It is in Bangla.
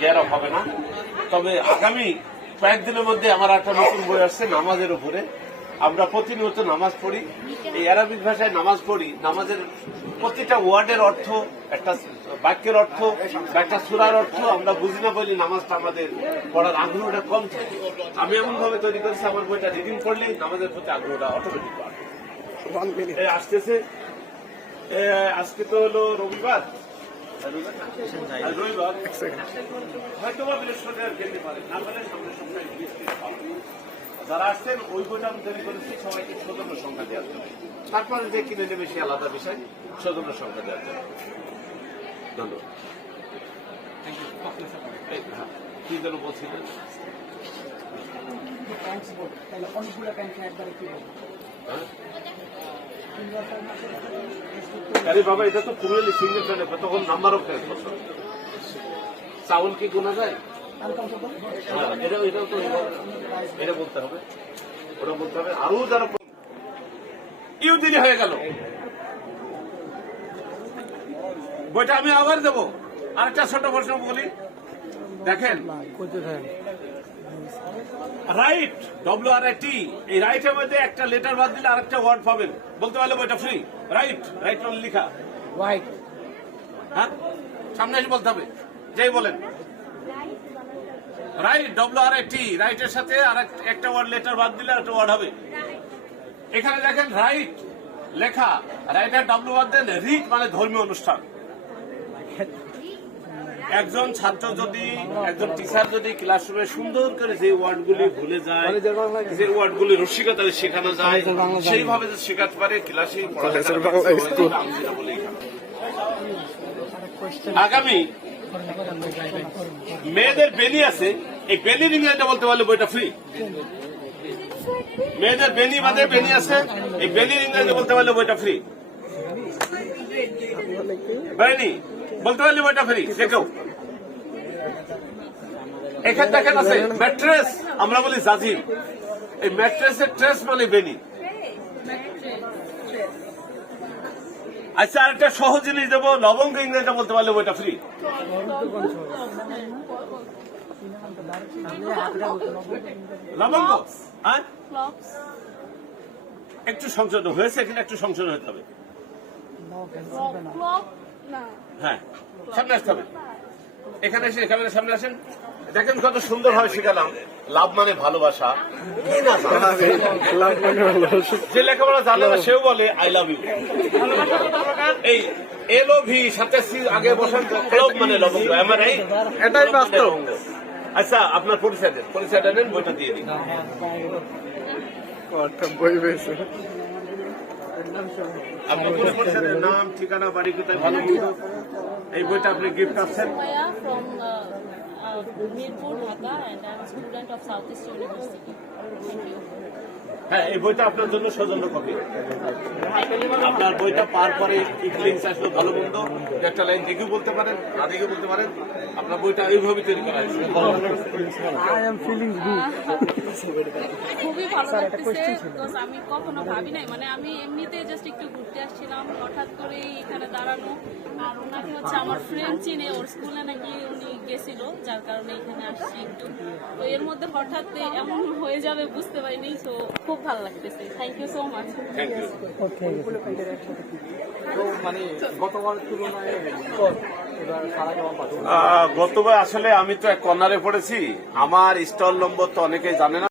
গেরা হবে না। তবে আগামী কয়েকদিনের মধ্যে আমার একটা নতুন বই আসছে নামাজের উপরে। আমরা প্রতিনিয়ত নামাজ পড়ি। এই আরবিক ভাষায় নামাজ পড়ি। নামাজের প্রতিটা ওয়ার্ডের অর্থ একটা বাক্যের অর্থ বা একটা সুরার অর্থ। আমরা বুঝি না বলি নামাজটা আমাদের পড়ার আগ্রহটা কম থাকে। আমি এমন ভাবে তৈরি করেছি আমার বইটা রিডিং পড়লেই নামাজের প্রতি আগ্রহটা অটোমেটিক আসতেছে। আজকে তো হলো রবিবার। যারা আসছেন ওই বইটা আমি তৈরি করেছি সবাইকে স্বতন্ত্র সংখ্যা দেওয়ার জন্য তারপরে যে কিনে নেবে সে আলাদা বিষয়। স্বতন্ত্র সংখ্যা দেওয়ার জন্য। ধন্যবাদ। হ্যাঁ, কি যেন বলছিলেন? প্যান্টস বোর্ড তাহলে অনেকগুলো আরে বাবা, এটা তো পুরোলি সিঙ্গেল ফ্যান তখন নাম্বারও ফ্যান চাউল কি গোনা যায়? এটা, এটাও তো এটা বলতে হবে। ওটা বলতে হবে, আরও যারা হয়ে গেল। বইটা আমি আবার দেবো। আরেকটা ছোট প্রশ্ন বলি। দেখেন রাইট ডব্লিউ আর টি এই রাইটের মধ্যে একটা লেটার বাদ দিলে আরেকটা ওয়ার্ড পাবেন। বলতে পারলে বইটা ফ্রি রাইট রাইট মানে লেখা। হোয়াইট হ্যাঁ? সামনে এসে বলতে হবে। যেই বলেন। রাইট ডব্লিউ আর টি রাইটের সাথে আর একটা ওয়ার্ড লেটার বাদ দিলে একটা ওয়ার্ড হবে। এখানে দেখেন রাইট লেখা। রাইটার ডাব্লিউ বাদ দেন রিট মানে ধর্মীয় অনুষ্ঠান। একজন ছাত্র যদি একজন টিচার যদি ক্লাসরুমে সুন্দর করে যে ওয়ার্ডগুলি ভুলে যায় যে ওয়ার্ডগুলি রসিকতা শেখানো যায় সেইভাবে যদি শেখাতে পারে ক্লাসে বলি। আগামী মেয়েদের বেনি আছে এই বেনির ইংরেজিটা বলতে পারলে বইটা ফ্রি মেয়েদের বেনি বাদে বেনি আছে এই বেনির ইংরেজি বলতে পারলে বইটা ফ্রি বেনি বলতে পারলে বইটা ফ্রি, দেখো। এখানে দেখেন আছে, ম্যাট্রেস, আমরা বলি জাজিম। এই ম্যাট্রেসের ট্রেস মানে বেনি আচ্ছা আরেকটা সহজ জিনিস দেবো, লবঙ্গ ইংরেজিটা বলতে পারলে বইটা ফ্রি। লবঙ্গ? হ্যাঁ? একটু সংশোধন, হয়েছে এখানে একটু সংশোধন হতে হবে। হ্যাঁ সামনে আসতে হবে। এখানে এসে ক্যামেরার সামনে আসেন। দেখেন কত সুন্দর হয় শিখালাম লাভ মানে ভালোবাসা? যে লেখাপড়া জানে না সেও বলে আই লাভ ইউ এই এল ভি সাথে সি আগে বসান ক্লব মানে লবঙ্গ। আমার এই এটাই বাস্তব। আচ্ছা আপনার পরিচয় দেন। পরিচয়টা নেন বইটা দিয়ে দিন। বই পেয়েছে আপনার পুরো পরিচয় দেন, নাম ঠিকানা বাড়ি কোথায়? এই বইটা আপনি গিফট আসছেন? And I'm a student of Southeast University. Thank you. হ্যাঁ এই বইটা আপনার জন্য সৌজন্য কপি। আপনার বইটা পার পরে আসলো ভালো মন্দ একটা লাইন দেখেও বলতে পারেন না দেখেও বলতে পারেন আপনার বইটা এইভাবে তৈরি করা হয়েছে। আই এম ফিলিং গুড খুবই ভালো লাগতেছে আমি কখনো ভাবি নাই মানে আমি এমনিতে জাস্ট একটু ঘুরতে আসছিলাম হঠাৎ করে এখানে দাঁড়ানো। ওনাকে হচ্ছে আমার ফ্রেন্ড চিনে ওর স্কুলে নাকি উনি গেছিল যার কারণে এখানে আসছি একটু। তো এর মধ্যে হঠাৎ এমন হয়ে যাবে বুঝতে পারিনি তো খুব ভালো লাগতেছে। থ্যাংক ইউ সো মাচ মানে গতবার আসলে আমি তো এক কর্নারে পড়েছি। আমার স্টল নম্বর তো অনেকেই জানে না।